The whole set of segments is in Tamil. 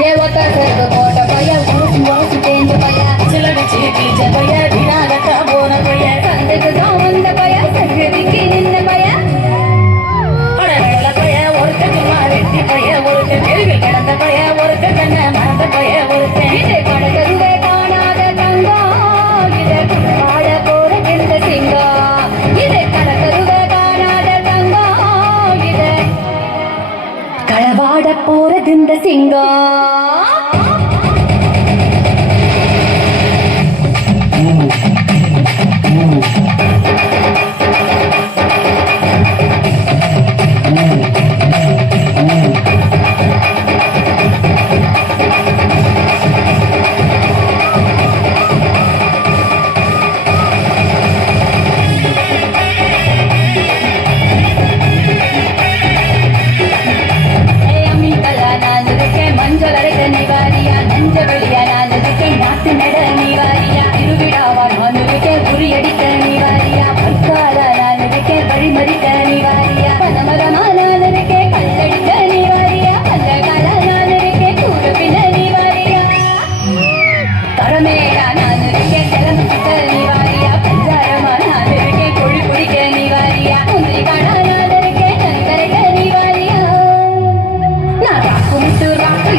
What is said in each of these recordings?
ஏ ஒத்த சேர்த்து போட்ட பைய உருசு உரசு தேஞ்ச பைய சிலடிச்சு பீச்ச பைய வினாகத்தா போன பைய சந்தைக்கு தான் வந்த பைய சங்கதிக்கு நின்ன பைய அடவேல பைய ஒருத்த சும்மா வெட்டி பைய ஒருத்த தெருவில் கிடந்த பைய ஒருத்த கண்ண மறந்த பைய ஒருத்த இதை கடற்கருவே காணாத தங்கம் இதை வாழ போற எந்த சிங்கம் இதை கடற்கருவே காணாத தங்கம் இதை களவாட போறது இந்த சிங்கம்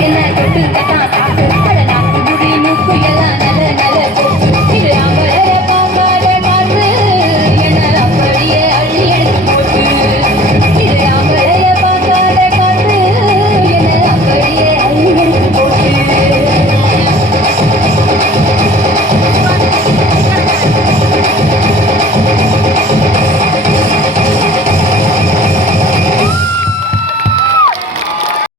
என்ன